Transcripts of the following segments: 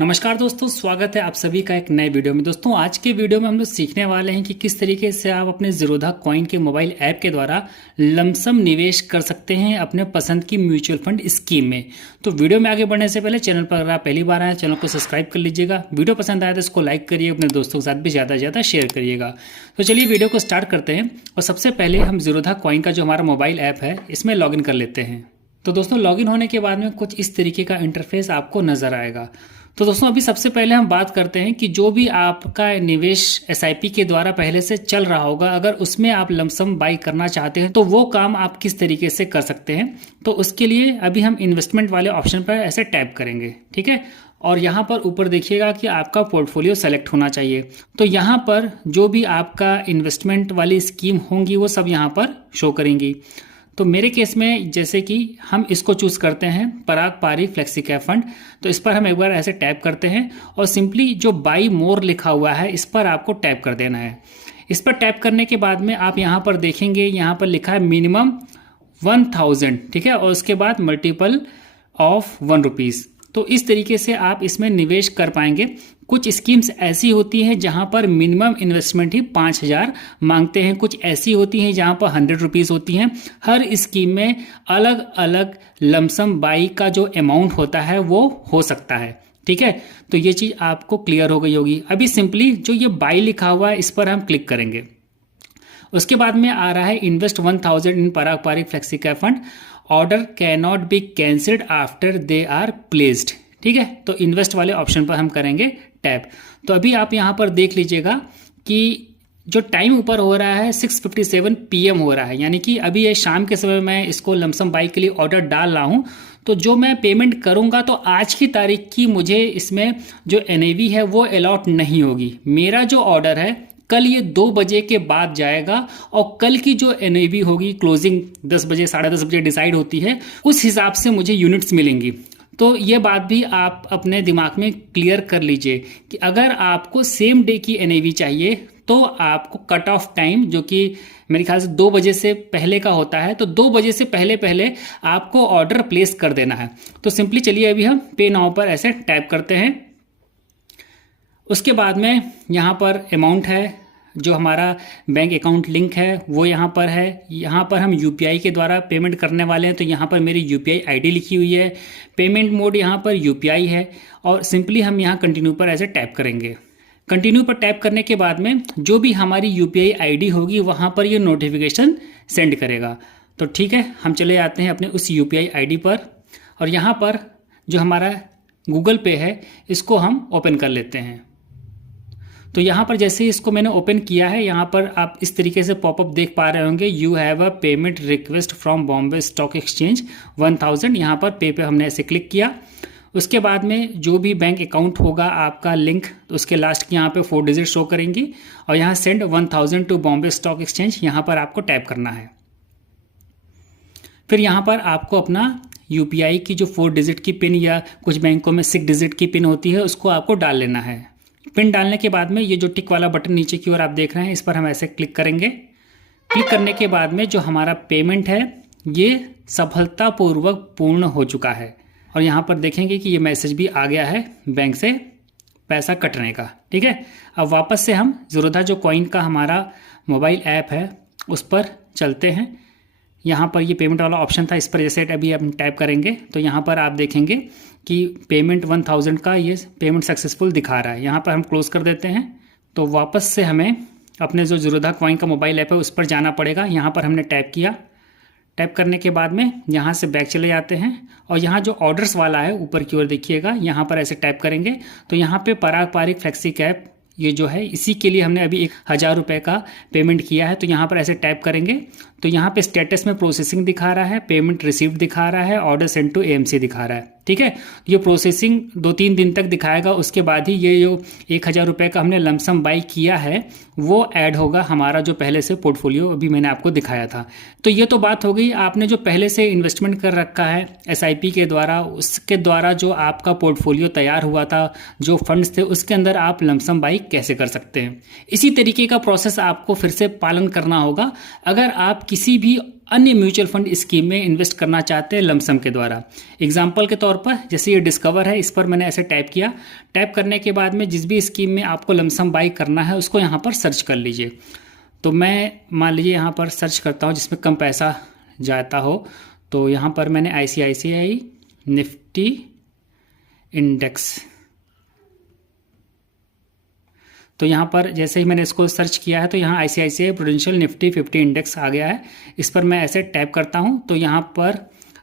नमस्कार दोस्तों, स्वागत है आप सभी का एक नए वीडियो में। दोस्तों आज के वीडियो में हम लोग सीखने वाले हैं कि किस तरीके से आप अपने ज़ीरोधा कॉइन के मोबाइल ऐप के द्वारा लमसम निवेश कर सकते हैं अपने पसंद की म्यूचुअल फंड स्कीम में। तो वीडियो में आगे बढ़ने से पहले चैनल पर अगर आप पहली बार आए चैनल को सब्सक्राइब कर लीजिएगा। वीडियो पसंद आया तो इसको लाइक करिए, अपने दोस्तों के साथ भी ज़्यादा से ज़्यादा शेयर करिएगा। तो चलिए वीडियो को स्टार्ट करते हैं और सबसे पहले हम ज़ीरोधा कॉइन का जो हमारा मोबाइल ऐप है इसमें लॉगिन कर लेते हैं। तो दोस्तों लॉगिन होने के बाद में कुछ इस तरीके का इंटरफेस आपको नज़र आएगा। तो दोस्तों अभी सबसे पहले हम बात करते हैं कि जो भी आपका निवेश एसआईपी के द्वारा पहले से चल रहा होगा, अगर उसमें आप लमसम बाई करना चाहते हैं तो वो काम आप किस तरीके से कर सकते हैं। तो उसके लिए अभी हम इन्वेस्टमेंट वाले ऑप्शन पर ऐसे टैप करेंगे, ठीक है। और यहाँ पर ऊपर देखिएगा कि आपका पोर्टफोलियो सेलेक्ट होना चाहिए। तो यहाँ पर जो भी आपका इन्वेस्टमेंट वाली स्कीम होंगी वो सब यहाँ पर शो करेंगी। तो मेरे केस में जैसे कि हम इसको चूज़ करते हैं पराग पारिक फ्लेक्सी कैप फंड, तो इस पर हम एक बार ऐसे टैप करते हैं और सिंपली जो बाई मोर लिखा हुआ है इस पर आपको टैप कर देना है। इस पर टैप करने के बाद में आप यहाँ पर देखेंगे, यहाँ पर लिखा है मिनिमम 1000, ठीक है, और उसके बाद मल्टीपल ऑफ ₹1। तो इस तरीके से आप इसमें निवेश कर पाएंगे। कुछ स्कीम्स ऐसी होती हैं जहां पर मिनिमम इन्वेस्टमेंट ही 5000 मांगते हैं, कुछ ऐसी होती हैं जहां पर ₹100 होती हैं। हर स्कीम में अलग अलग लमसम बाई का जो अमाउंट होता है वो हो सकता है, ठीक है। तो ये चीज़ आपको क्लियर हो गई होगी। अभी सिंपली जो ये बाई लिखा हुआ है इस पर हम क्लिक करेंगे। उसके बाद में आ रहा है invest 1000 in Parag Parikh flexi cap fund, order can not be cancelled after they are placed, ठीक है। तो इन्वेस्ट वाले ऑप्शन पर हम करेंगे टैप। तो अभी आप यहाँ पर देख लीजिएगा कि जो टाइम ऊपर हो रहा है 6:57 PM हो रहा है, यानी कि अभी ये शाम के समय मैं इसको लमसम बाई के लिए ऑर्डर डाल रहा हूँ। तो जो मैं पेमेंट करूँगा तो आज की तारीख की मुझे इसमें जो NAV है वो अलॉट नहीं होगी। मेरा जो ऑर्डर है कल ये 2 बजे के बाद जाएगा और कल की जो NAV होगी, क्लोजिंग 10 बजे 10:30 बजे डिसाइड होती है, उस हिसाब से मुझे यूनिट्स मिलेंगी। तो ये बात भी आप अपने दिमाग में क्लियर कर लीजिए कि अगर आपको सेम डे की NAV चाहिए तो आपको कट ऑफ टाइम जो कि मेरे ख्याल से 2 बजे से पहले का होता है, तो 2 बजे से पहले पहले आपको ऑर्डर प्लेस कर देना है। तो सिंपली चलिए अभी हम पे नाउ पर ऐसे टैप करते हैं। उसके बाद में यहाँ पर अमाउंट है, जो हमारा बैंक अकाउंट लिंक है वो यहाँ पर है। यहाँ पर हम UPI के द्वारा पेमेंट करने वाले हैं, तो यहाँ पर मेरी UPI ID लिखी हुई है। पेमेंट मोड यहाँ पर UPI है और सिंपली हम यहाँ कंटिन्यू पर ऐसे टैप करेंगे। कंटिन्यू पर टैप करने के बाद में जो भी हमारी UPI ID होगी वहाँ पर ये नोटिफिकेशन सेंड करेगा। तो ठीक है, हम चले जाते हैं अपने उस UPI ID पर और यहाँ पर जो हमारा गूगल पे है इसको हम ओपन कर लेते हैं। तो यहाँ पर जैसे ही इसको मैंने ओपन किया है, यहाँ पर आप इस तरीके से पॉपअप देख पा रहे होंगे, you have a payment request from Bombay stock exchange 1000। यहाँ पर पे पे हमने ऐसे क्लिक किया। उसके बाद में जो भी बैंक अकाउंट होगा आपका लिंक, तो उसके लास्ट की यहाँ पे 4 डिजिट शो करेंगी और यहाँ send 1000 to Bombay stock exchange, यहाँ पर आपको टैप करना है। फिर यहाँ पर आपको अपना UPI की जो 4 डिजिट की पिन या कुछ बैंकों में 6 डिजिट की पिन होती है उसको आपको डाल लेना है। पिन डालने के बाद में ये जो टिक वाला बटन नीचे की ओर आप देख रहे हैं इस पर हम ऐसे क्लिक करेंगे। क्लिक करने के बाद में जो हमारा पेमेंट है ये सफलतापूर्वक पूर्ण हो चुका है और यहाँ पर देखेंगे कि ये मैसेज भी आ गया है बैंक से पैसा कटने का, ठीक है। अब वापस से हम ज़ीरोधा जो कॉइन का हमारा मोबाइल ऐप है उस पर चलते हैं। यहाँ पर ये पेमेंट वाला ऑप्शन था, इस पर जैसे अभी हम टैप करेंगे तो यहाँ पर आप देखेंगे कि पेमेंट 1000 का ये पेमेंट सक्सेसफुल दिखा रहा है। यहाँ पर हम क्लोज कर देते हैं। तो वापस से हमें अपने जो ज़ीरोधा कॉइन का मोबाइल ऐप है उस पर जाना पड़ेगा। यहाँ पर हमने टैप किया। टैप करने के बाद में यहाँ से बैक चले जाते हैं और यहाँ जो ऑर्डर्स वाला है ऊपर की ओर देखिएगा, यहाँ पर ऐसे टैप करेंगे तो यहाँ पे पराग पारिक फ्लेक्सी कैप ये जो है इसी के लिए हमने अभी 1000 रुपये का पेमेंट किया है। तो यहाँ पर ऐसे टैप करेंगे तो यहाँ पे स्टेटस में प्रोसेसिंग दिखा रहा है, पेमेंट रिसीव्ड दिखा रहा है, ऑर्डर सेंड टू AMC दिखा रहा है, ठीक है। ये प्रोसेसिंग 2-3 दिन तक दिखाएगा। उसके बाद ही ये जो 1000 रुपये का हमने लमसम बाई किया है वो ऐड होगा हमारा जो पहले से पोर्टफोलियो अभी मैंने आपको दिखाया था। तो ये तो बात हो गई, आपने जो पहले से इन्वेस्टमेंट कर रखा है SIP के द्वारा, उसके द्वारा जो आपका पोर्टफोलियो तैयार हुआ था, जो फंड्स थे उसके अंदर आप लमसम बाई कैसे कर सकते हैं। इसी तरीके का प्रोसेस आपको फिर से पालन करना होगा। अगर आप किसी भी अन्य म्यूचुअल फंड स्कीम में इन्वेस्ट करना चाहते हैं लमसम के द्वारा। एग्जाम्पल के तौर पर जैसे ये डिस्कवर है, इस पर मैंने ऐसे टैप किया। टैप करने के बाद में जिस भी स्कीम में आपको लमसम बाई करना है उसको यहाँ पर सर्च कर लीजिए। तो मैं मान लीजिए यहाँ पर सर्च करता हूँ जिसमें कम पैसा जाता हो, तो यहाँ पर मैंने ICICI निफ्टी इंडेक्स, तो यहाँ पर जैसे ही मैंने इसको सर्च किया है तो यहाँ ICICI प्रूडेंशियल निफ्टी 50 इंडेक्स आ गया है। इस पर मैं ऐसे टैप करता हूँ तो यहाँ पर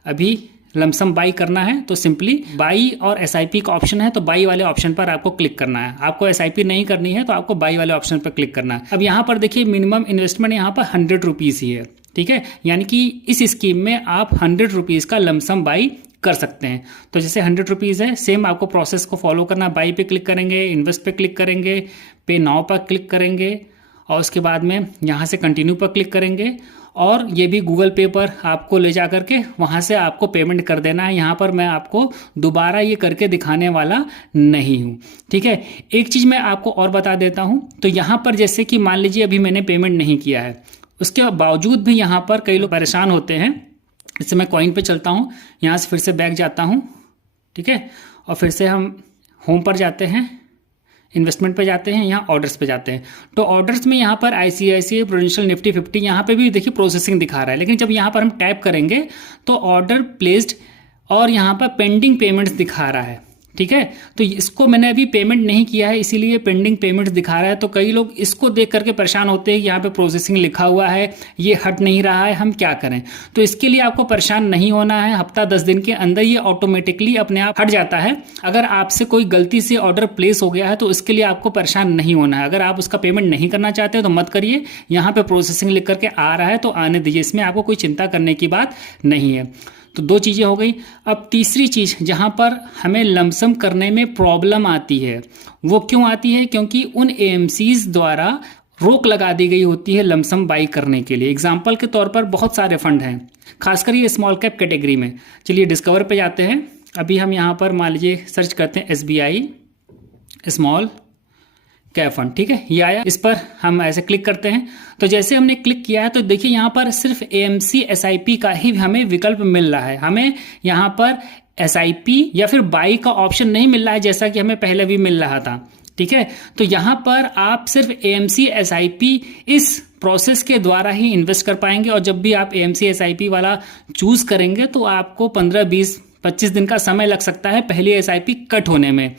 अभी लमसम बाई करना है, तो सिंपली बाई और SIP का ऑप्शन है, तो बाई वाले ऑप्शन पर आपको क्लिक करना है। आपको SIP नहीं करनी है तो आपको बाई वाले ऑप्शन पर क्लिक करना है। अब यहाँ पर देखिए मिनिमम इन्वेस्टमेंट यहाँ पर 100 रुपीज़ ही है, ठीक है, यानी कि इस स्कीम में आप 100 रुपीज़ का लमसम बाई कर सकते हैं। तो जैसे 100 रुपीज़ है, सेम आपको प्रोसेस को फॉलो करना। बाई पे क्लिक करेंगे, इन्वेस्ट पे क्लिक करेंगे, पे नाउ पर क्लिक करेंगे और उसके बाद में यहाँ से कंटिन्यू पर क्लिक करेंगे और ये भी गूगल पे पर आपको ले जा करके वहाँ से आपको पेमेंट कर देना है। यहाँ पर मैं आपको दोबारा ये करके दिखाने वाला नहीं हूँ, ठीक है। एक चीज़ मैं आपको और बता देता हूँ, तो यहाँ पर जैसे कि मान लीजिए अभी मैंने पेमेंट नहीं किया है, उसके बावजूद भी यहाँ पर कई लोग परेशान होते हैं। इससे मैं कॉइन पे चलता हूँ, यहाँ से फिर से बैक जाता हूँ, ठीक है, और फिर से हम होम पर जाते हैं, इन्वेस्टमेंट पे जाते हैं, यहाँ ऑर्डर्स पे जाते हैं। तो ऑर्डर्स में यहाँ पर ICICI प्रूडेंशियल निफ्टी 50 यहाँ पे भी देखिए प्रोसेसिंग दिखा रहा है, लेकिन जब यहाँ पर हम टैप करेंगे तो ऑर्डर प्लेस्ड और यहाँ पर पेंडिंग पेमेंट्स दिखा रहा है, ठीक है। तो इसको मैंने अभी पेमेंट नहीं किया है इसीलिए पेंडिंग पेमेंट्स दिखा रहा है। तो कई लोग इसको देख करके परेशान होते हैं कि यहाँ पे प्रोसेसिंग लिखा हुआ है, ये हट नहीं रहा है, हम क्या करें। तो इसके लिए आपको परेशान नहीं होना है, हफ्ता 10 दिन के अंदर ये ऑटोमेटिकली अपने आप हट जाता है। अगर आपसे कोई गलती से ऑर्डर प्लेस हो गया है तो इसके लिए आपको परेशान नहीं होना है। अगर आप उसका पेमेंट नहीं करना चाहते तो मत करिए, यहाँ पे प्रोसेसिंग लिख करके आ रहा है तो आने दीजिए, इसमें आपको कोई चिंता करने की बात नहीं है। तो 2 चीज़ें हो गई। अब तीसरी चीज़ जहाँ पर हमें लमसम करने में प्रॉब्लम आती है, वो क्यों आती है? क्योंकि उन AMCs द्वारा रोक लगा दी गई होती है लमसम बाई करने के लिए। एग्जाम्पल के तौर पर बहुत सारे फंड हैं, खासकर ये स्मॉल कैप कैटेगरी में। चलिए डिस्कवर पे जाते हैं। अभी हम यहाँ पर मान लीजिए सर्च करते हैं SBI स्मॉल कैप फंड, ठीक है, ये आया। इस पर हम ऐसे क्लिक करते हैं। तो जैसे हमने क्लिक किया है तो देखिए यहाँ पर सिर्फ AMC SIP का ही हमें विकल्प मिल रहा है। हमें यहाँ पर SIP या फिर बाई का ऑप्शन नहीं मिल रहा है जैसा कि हमें पहले भी मिल रहा था, ठीक है। तो यहाँ पर आप सिर्फ AMC SIP इस प्रोसेस के द्वारा ही इन्वेस्ट कर पाएंगे। और जब भी आप AMC SIP वाला चूज करेंगे तो आपको 15, 20, 25 दिन का समय लग सकता है पहली SIP कट होने में।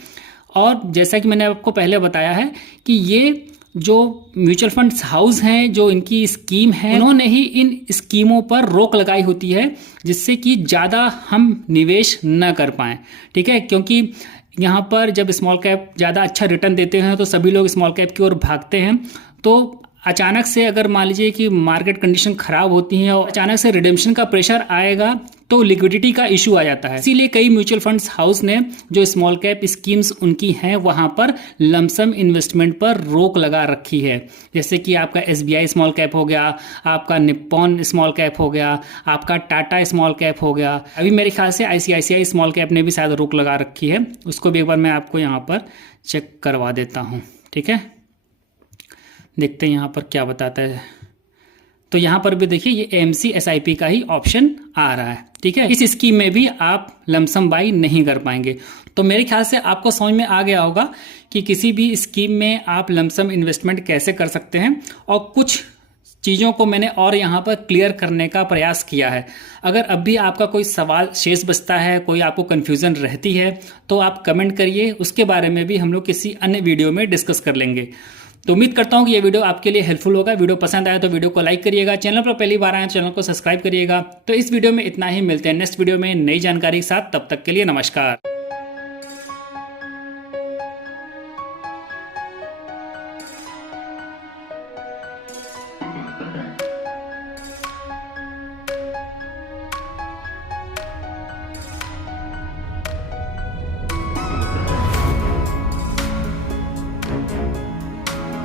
और जैसा कि मैंने आपको पहले बताया है कि ये जो म्यूचुअल फंड्स हाउस हैं, जो इनकी स्कीम है, उन्होंने ही इन स्कीमों पर रोक लगाई होती है जिससे कि ज़्यादा हम निवेश न कर पाएँ, ठीक है। क्योंकि यहाँ पर जब स्मॉल कैप ज़्यादा अच्छा रिटर्न देते हैं तो सभी लोग स्मॉल कैप की ओर भागते हैं। तो अचानक से अगर मान लीजिए कि मार्केट कंडीशन खराब होती है और अचानक से रिडेम्पशन का प्रेशर आएगा तो लिक्विडिटी का इशू आ जाता है। इसीलिए कई म्यूचुअल फंड्स हाउस ने जो स्मॉल कैप स्कीम्स उनकी हैं वहां पर लमसम इन्वेस्टमेंट पर रोक लगा रखी है। जैसे कि आपका SBI स्मॉल कैप हो गया, आपका निप्पॉन स्मॉल कैप हो गया, आपका टाटा स्मॉल कैप हो गया। अभी मेरे ख्याल से ICICI स्मॉल कैप ने भी शायद रोक लगा रखी है, उसको भी एक बार मैं आपको यहाँ पर चेक करवा देता हूँ, ठीक है। देखते हैं यहाँ पर क्या बताता है। तो यहाँ पर भी देखिए ये AMC SIP का ही ऑप्शन आ रहा है, ठीक है। इस स्कीम में भी आप लमसम बाई नहीं कर पाएंगे। तो मेरे ख्याल से आपको समझ में आ गया होगा कि किसी भी स्कीम में आप लमसम इन्वेस्टमेंट कैसे कर सकते हैं। और कुछ चीज़ों को मैंने और यहाँ पर क्लियर करने का प्रयास किया है। अगर अब भी आपका कोई सवाल शेष बचता है, कोई आपको कन्फ्यूज़न रहती है तो आप कमेंट करिए, उसके बारे में भी हम लोग किसी अन्य वीडियो में डिस्कस कर लेंगे। तो उम्मीद करता हूं कि ये वीडियो आपके लिए हेल्पफुल होगा। वीडियो पसंद आया तो वीडियो को लाइक करिएगा, चैनल पर पहली बार आए तो चैनल को सब्सक्राइब करिएगा। तो इस वीडियो में इतना ही, मिलते हैं नेक्स्ट वीडियो में नई जानकारी के साथ। तब तक के लिए नमस्कार।